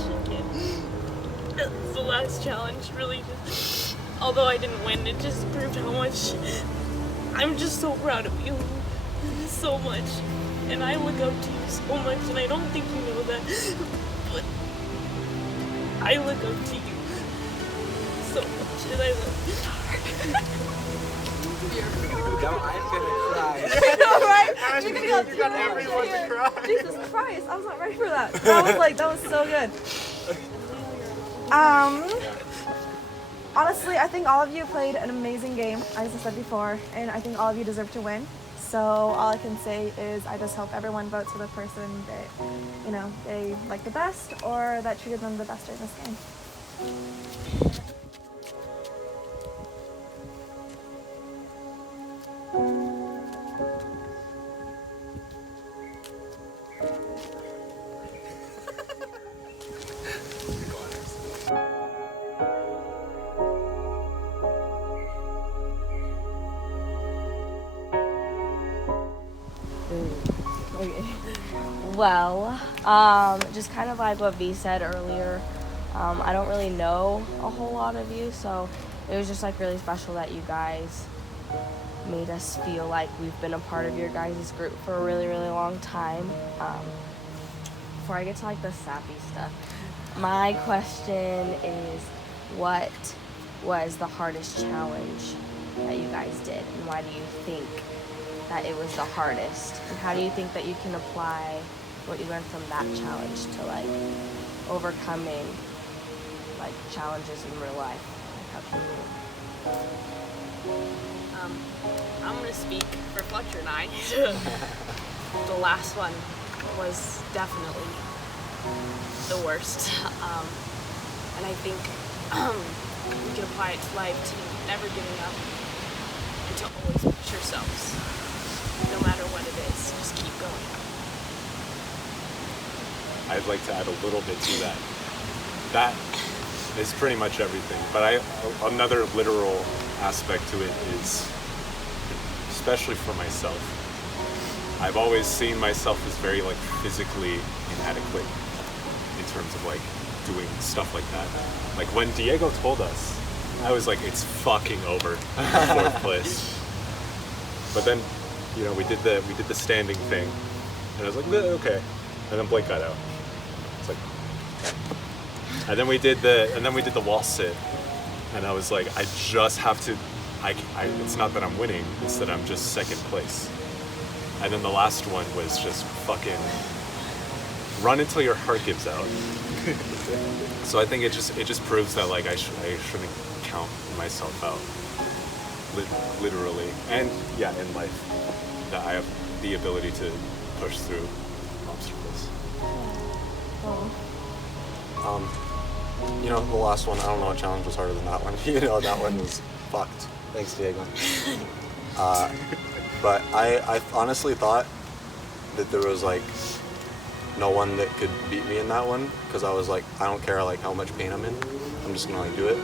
And the last challenge really just, although I didn't win, it just proved how much I'm just so proud of you. So much. And I look up to you so much, and I don't think you know that, but I look up to you so much, and I love you. I'm gonna cry. I know, right? Ashley, You're you got everyone to cry. Jesus Christ, I was not ready for that. That was so good. Honestly, I think all of you played an amazing game, as I said before, and I think all of you deserve to win. So all I can say is I just hope everyone votes for the person that, they like the best or that treated them the best during this game. Well, just kind of like what V said earlier, I don't really know a whole lot of you, so it was just like really special that you guys made us feel like we've been a part of your guys' group for a really, really long time. Before I get to like the sappy stuff, my question is, what was the hardest challenge that you guys did, and why do you think that it was the hardest? And how do you think that you can apply what you learned from that challenge to like overcoming like challenges in real life? Like, how can you? I'm gonna speak for Fletcher and I. The last one was definitely the worst, and I think we can apply it to life, to never giving up and to always push yourselves. No matter what it is, just keep going. I'd like to add a little bit to that. That is pretty much everything. But another literal aspect to it is, especially for myself, I've always seen myself as very like physically inadequate in terms of like doing stuff like that. Like when Diego told us, I was like, it's fucking over. Fourth place. But then, we did the standing thing, and I was like, okay. And then Blake got out. It's like, okay. And then we did the wall sit, and I was like, I just have to. It's not that I'm winning; it's that I'm just second place. And then the last one was just fucking run until your heart gives out. So I think it just proves that like I shouldn't count myself out, literally, and yeah, in life. That I have the ability to push through obstacles. The last one, I don't know what challenge was harder than that one. That one was fucked. Thanks, Diego. But I honestly thought that there was like no one that could beat me in that one, because I was like, I don't care like how much pain I'm in, I'm just gonna like do it.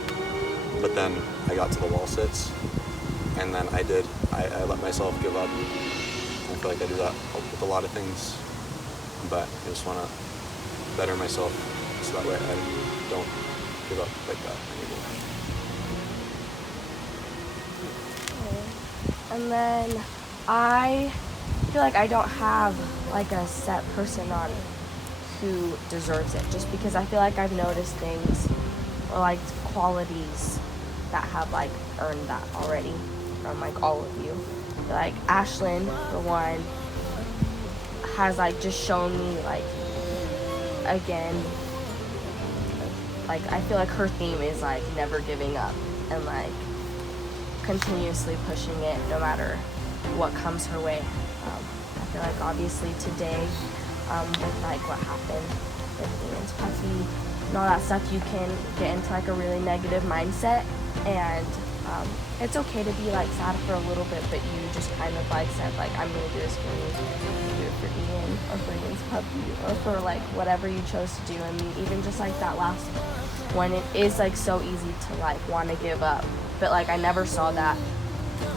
But then I got to the wall sits, and then I let myself give up. I feel like I do that with a lot of things, but I just want to better myself so that way I don't give up like that anymore. And then I feel like I don't have like a set person on who deserves it, just because I feel like I've noticed things or like qualities that have like earned that already from like all of you. Like Ashlyn, for one, has like just shown me like, again, like I feel like her theme is like never giving up and like continuously pushing it no matter what comes her way. I feel like obviously today, with like what happened with Ian's puppy and all that stuff, you can get into like a really negative mindset, and it's okay to be like sad for a little bit, but you just kind of like said like, I'm gonna do this for you, do it for Ian or for Ian's puppy or for like whatever you chose to do. I mean, even just like that last one, it is like so easy to like want to give up, but like I never saw that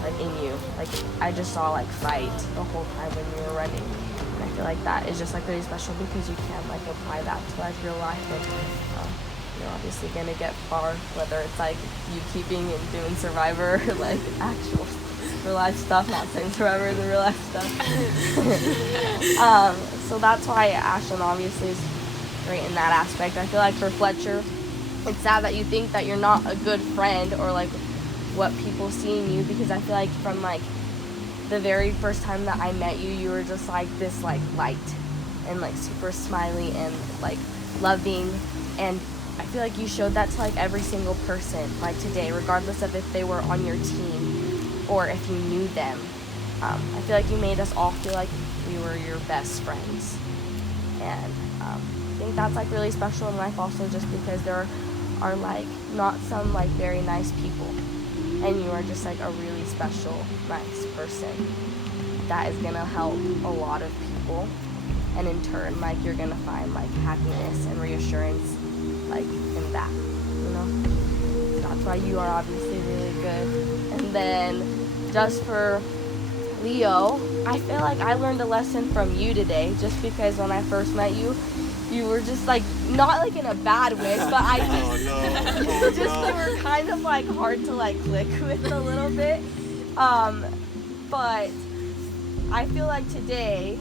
like in you. Like I just saw like fight the whole time when you were running, and I feel like that is just like really special because you can like apply that to like real life, and you're obviously gonna get far, whether it's like you keeping and doing Survivor or like actual real life stuff, not saying Survivor, the real life stuff. So that's why Ashlyn obviously is great in that aspect. I feel like for Fletcher, it's sad that you think that you're not a good friend or like what people see in you, because I feel like from like the very first time that I met you, you were just like this like light and like super smiley and like loving, and I feel like you showed that to like every single person like today, regardless of if they were on your team or if you knew them. I feel like you made us all feel like we were your best friends, and I think that's like really special in life also, just because there are like not some like very nice people, and you are just like a really special, nice person that is gonna help a lot of people, and in turn like you're gonna find like happiness and reassurance like in that, you know. That's why you are obviously really good. And then just for Leo, I feel like I learned a lesson from you today, just because when I first met you, you were just like, not like in a bad way, but I just, you were kind of like hard to like click with a little bit. But I feel like today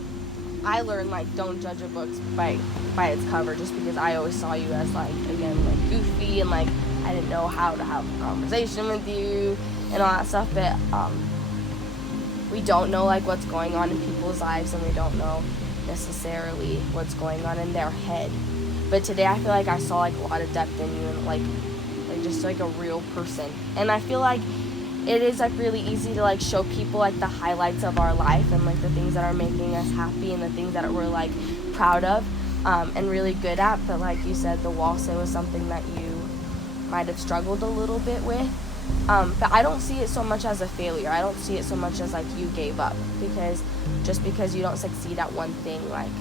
I learned like don't judge a book by its cover, just because I always saw you as like, again, like goofy, and like I didn't know how to have a conversation with you and all that stuff. But we don't know like what's going on in people's lives, and we don't know necessarily what's going on in their head. But today I feel like I saw like a lot of depth in you, and like just like a real person. And I feel like it is like really easy to like show people like the highlights of our life and like the things that are making us happy and the things that we're like proud of and really good at. But like you said, the wall sit was something that you might have struggled a little bit with. But I don't see it so much as a failure. I don't see it so much as like you gave up, because just because you don't succeed at one thing like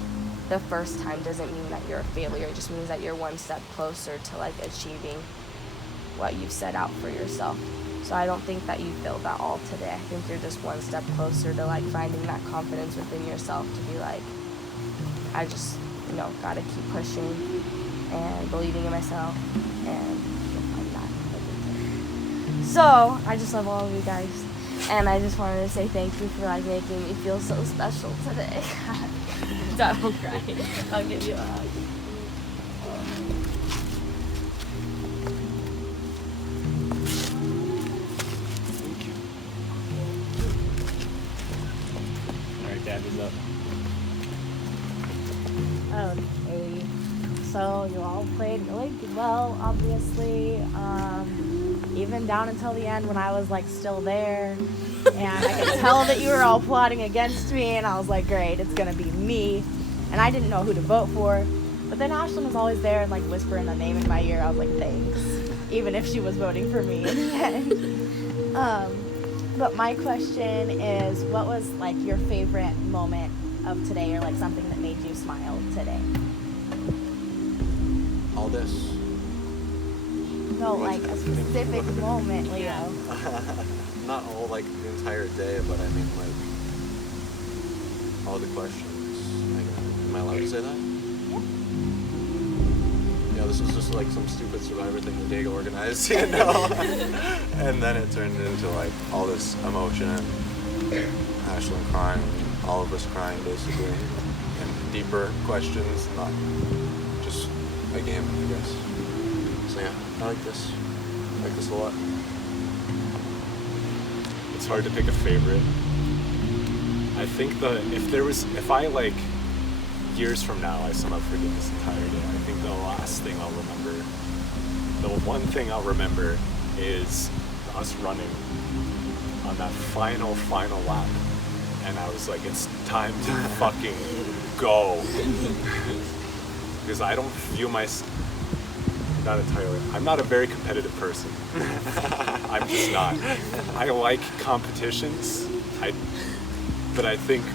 the first time doesn't mean that you're a failure. It just means that you're one step closer to like achieving what you've set out for yourself. So I don't think that you failed at all today. I think you're just one step closer to like finding that confidence within yourself to be like, I just, you know, gotta keep pushing and believing in myself, and find that. So I just love all of you guys, and I just wanted to say thank you for like making me feel so special today. Don't cry. I'll give you a hug. Dad is up. Okay, so you all played really well, obviously, even down until the end when I was like still there, and I could tell that you were all plotting against me, and I was like, great, it's gonna be me, and I didn't know who to vote for. But then Ashlyn was always there and like whispering the name in my ear. I was like, thanks, even if she was voting for me in the end. But my question is, what was like your favorite moment of today, or like something that made you smile today? All this. No, like a specific moment, Leo. Not all like the entire day, but I mean like all the questions. Am I allowed to say that? Yeah, this was just like some stupid Survivor thing that Diego organized, you know? And then it turned into like all this emotion, and Ashlyn crying, all of us crying basically. And deeper questions, not just a game, I guess. So yeah, I like this. I like this a lot. It's hard to pick a favorite. I think if I like years from now I somehow forget this entire day, I think the last thing I'll remember, the one thing I'll remember is us running on that final lap. And I was like, it's time to fucking go. Because I don't view not entirely. I'm not a very competitive person. I'm just not. I like competitions. But I think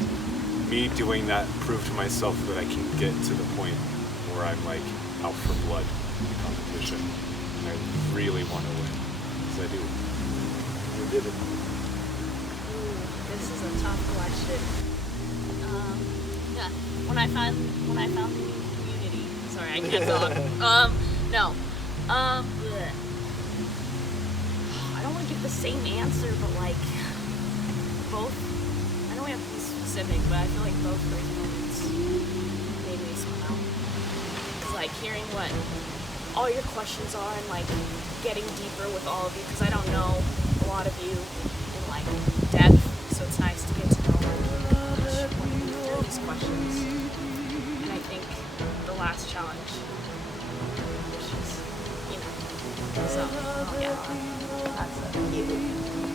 me doing that proved to myself that I can get to the point where I'm like out for blood in the competition. And I really want to win. Because I do. I did it. This is a tough question. Yeah. When I found the new community. Sorry, I can't talk. No. Bleh. I don't want to give the same answer, but like both. I know we have to be specific, but I feel like both those moments made me smile. It's like hearing what all your questions are and like getting deeper with all of you, because I don't know a lot of you in like depth. So it's nice to get to know each one through these questions. And I think the last challenge, which is, so, yeah. That's you.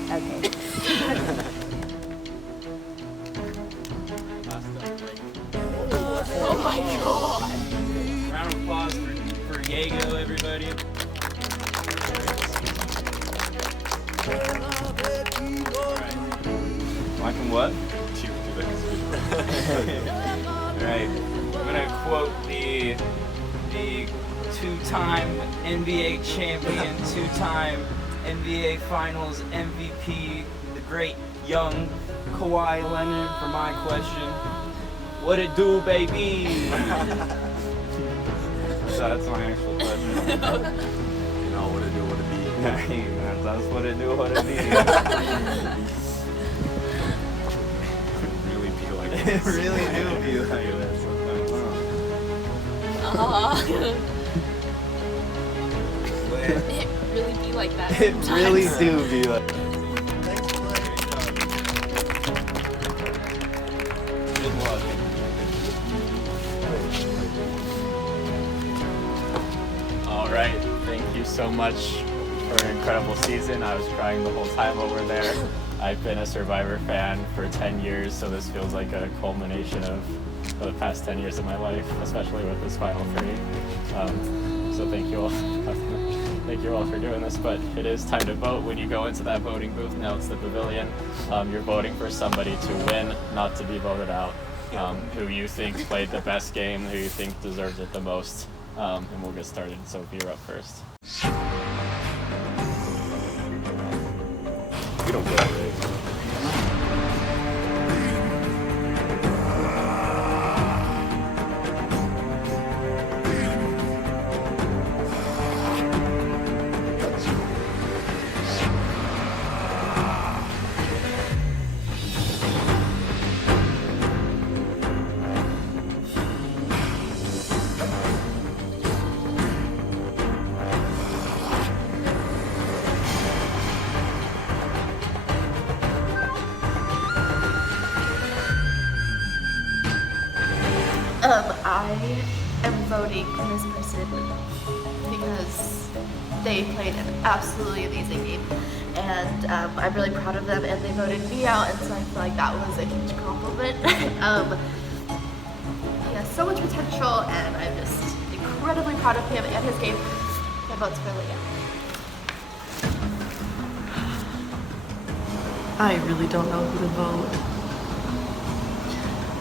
Okay. Oh my god! Round of applause for Diego, everybody. I can what? Alright, I'm gonna quote the two-time NBA champion, two-time NBA Finals MVP, the great young Kawhi Leonard for my question. What it do, baby? So that's my actual question. You know what it do, what it be. That's what it do, what it be. It really do be like that sometimes. It really be like that It sometimes. really do be like that. Good luck. All right, thank you so much for an incredible season. I was crying the whole time over there. I've been a Survivor fan for 10 years, so this feels like a culmination of the past 10 years of my life, especially with this Final 3. So thank you all. Thank you all for doing this, but it is time to vote. When you go into that voting booth, now it's the pavilion, you're voting for somebody to win, not to be voted out, who you think played the best game, who you think deserves it the most, and we'll get started. So you're up first. You don't get it. I am voting for this person because they played an absolutely amazing game, and I'm really proud of them, and they voted me out, and so I feel like that was a huge compliment. He has so much potential, and I'm just incredibly proud of him and his game. My vote's for Leah. I really don't know who to vote.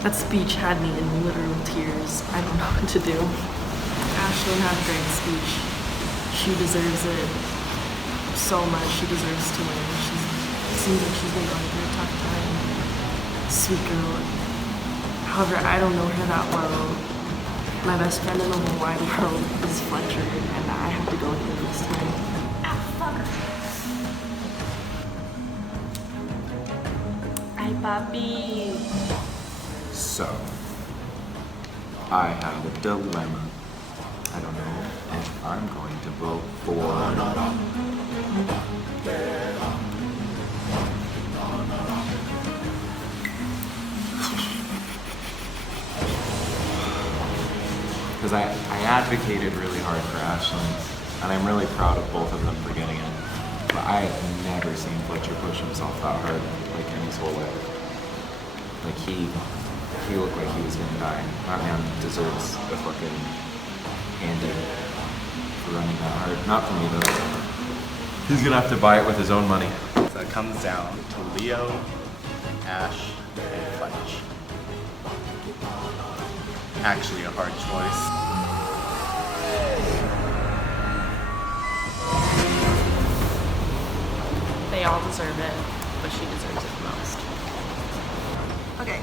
That speech had me in literal tears. I don't know what to do. Ashlyn had a great speech. She deserves it so much. She deserves to win. It seems like she's been going through a tough time. Sweet girl. However, I don't know her that well. My best friend in the whole wide world is Fletcher, and I have to go with him this time. Ay, papi. So, I have a dilemma. I don't know if I'm going to vote for... Because I advocated really hard for Ashlyn, and I'm really proud of both of them for getting it. But I have never seen Fletcher push himself that hard, like, in his whole life. Like, he looked like he was gonna die. That man deserves a fucking handy for running that hard. Not for me, though. He's gonna have to buy it with his own money. So it comes down to Leo, Ash, and Fletch. Actually a hard choice. They all deserve it, but she deserves it the most. Okay.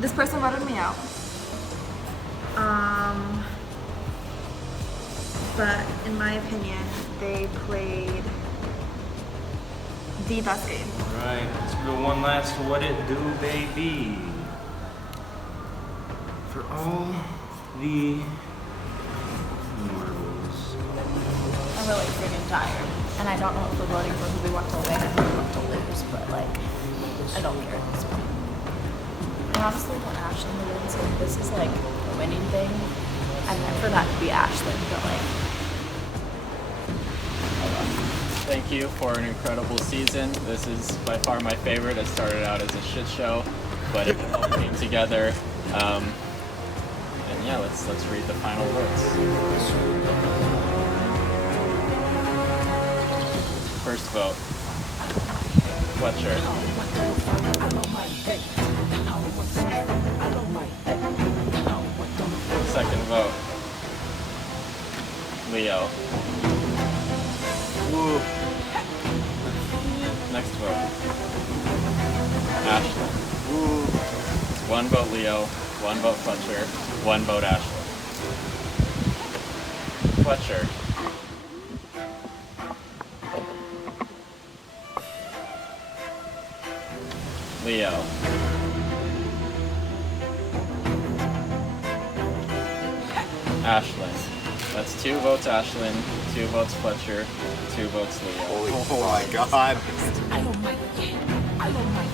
This person voted me out. But in my opinion, they played the best game. Right, let's go one last what it do, baby. For all the marbles. I'm really freaking tired. And I don't know if we're voting for who we want to win or who we want to lose, but like, I don't care at this point. I honestly want Ashlyn to win, so if this is like a winning thing, I meant for that to be Ashlyn, but like, Thank you for an incredible season. This is by far my favorite. It started out as a shit show, but it all came together. And yeah, let's read the final votes. First vote, Fletcher. Second vote, Leo. Woo. Next vote, Ashlyn. Woo. It's one vote Leo, one vote Fletcher, one vote Ashlyn. Fletcher. Leo. Ashlyn. That's 2 votes Ashlyn, 2 votes Fletcher, 2 votes Leo. Oh my god.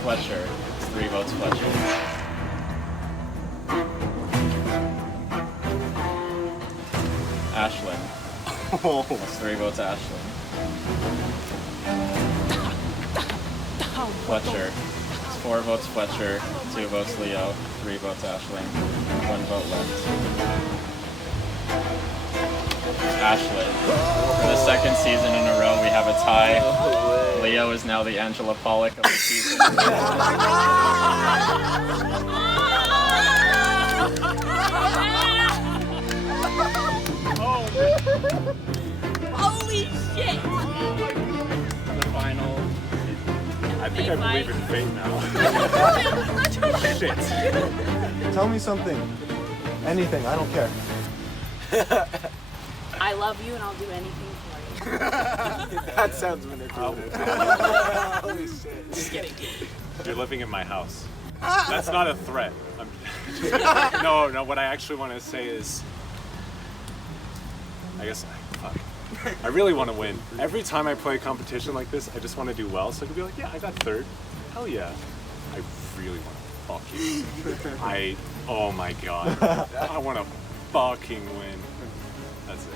Fletcher. It's 3 votes Fletcher. Ashlyn. That's 3 votes Ashlyn. Fletcher. It's 4 votes Fletcher, 2 votes Leo, 3 votes Ashlyn, 1 vote left. Ashlyn. For the second season in a row, we have a tie. Leo is now the Angela Pollock of the season. Holy shit! The final. I think I believe in fate now. Shit. Tell me something. Anything, I don't care. I love you and I'll do anything for you. That sounds manipulative. Holy shit. Just kidding. You're living in my house. That's not a threat. No, what I actually want to say is, I guess, fuck. I really want to win. Every time I play a competition like this, I just want to do well, so I can be like, yeah, I got 3rd. Hell yeah. I really want to fuck you. Oh my god. I want to fucking win. That's it.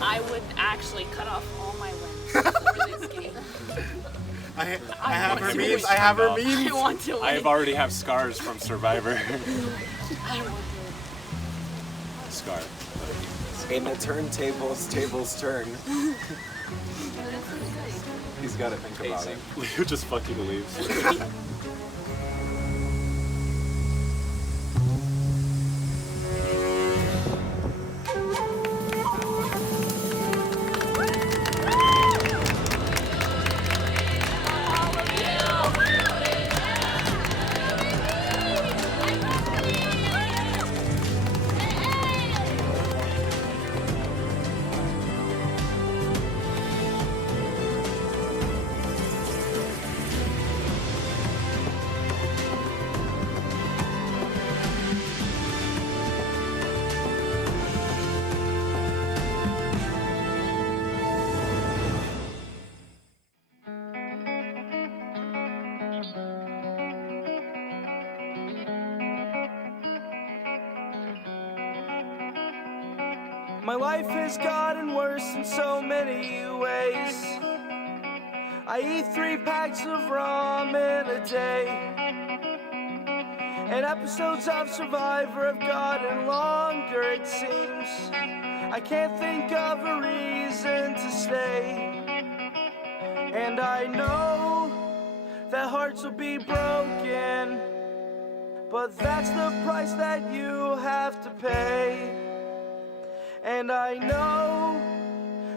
I would actually cut off all my wins for this game. I have her memes. I have her memes. I want to win. I already have scars from Survivor. I want to Scar. In the turntables, tables turn. He's got to think about it. Leo just fucking leaves. My life has gotten worse in so many ways. I eat 3 packs of ramen a day, and episodes of Survivor have gotten longer, it seems. I can't think of a reason to stay, and I know that hearts will be broken, but that's the price that you have to pay. And I know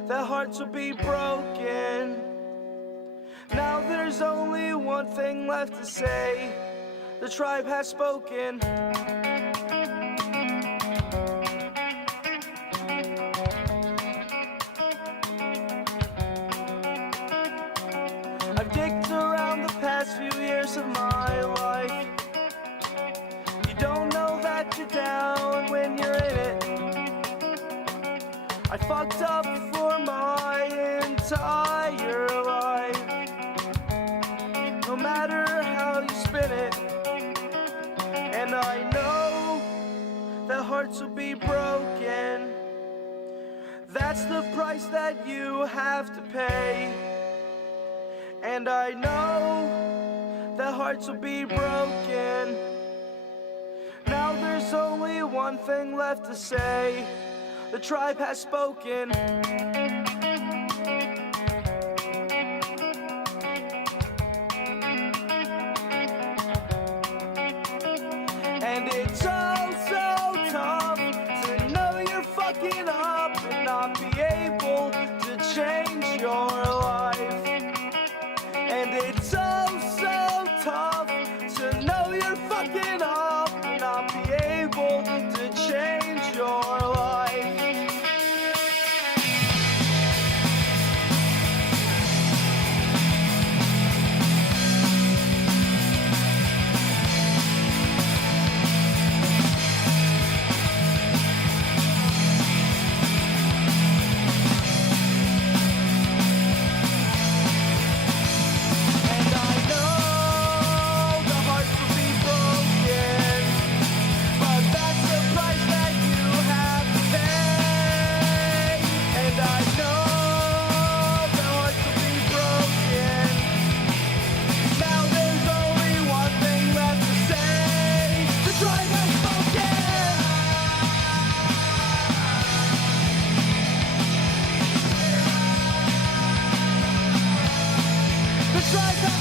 that hearts will be broken. Now there's only one thing left to say. The tribe has spoken. I've digged around the past few years of my life. You don't know that you're down when you're in it. I fucked up for my entire life. No matter how you spin it. And I know that hearts will be broken. That's the price that you have to pay. And I know that hearts will be broken. Now there's only one thing left to say. The tribe has spoken. And it's so tough to know you're fucking up and not be able to change your life. And it's so tough to know you're fucking up and not be able to change your life. Strike